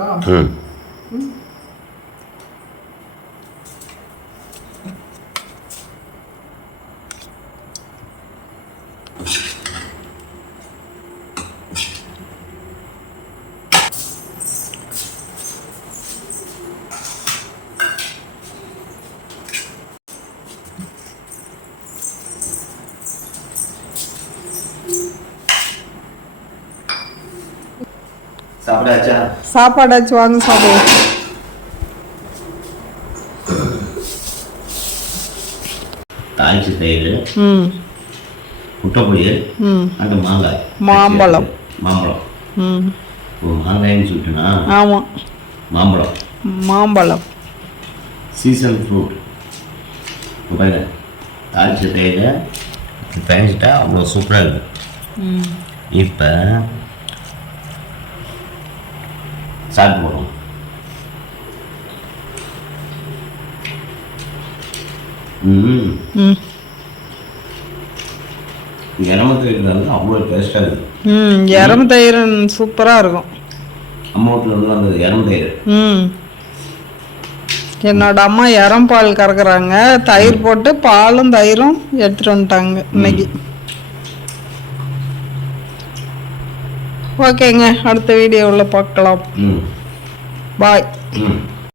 இருக்கா? சாப்பாடாச்சு வாங்க சாப்பிடுவோம். தாளிச்சு தயிர், முட்டைப்பொரியல், அந்த மாங்காய், மாம்பழம். மாங்காய்னு சொல்லிட்டுனா ஆமாம், மாம்பழம் சீசன் ஃப்ரூட். பாருங்க, தாளிச்ச தயிர் பயஞ்சிட்டா அவ்வளோ சூப்பராக இருக்குது. இப்போ சாப்பிட்டு போடுவோம். எரம தயிர் வந்து அவ்வளோ டேஸ்ட்டாக இருக்குது. எரம தயிர் சூப்பராக இருக்கும். அம்மா வீட்டில் வந்து அந்த எரம தயிர். என்னோட அம்மா எரம்பால் கறக்குறாங்க, தயிர் போட்டு பாலும் தயிரும் எடுத்துட்டு வந்துட்டாங்க இன்னைக்கு. ஓகேங்க, அடுத்த வீடியோவில் பார்க்கலாம். பாய்.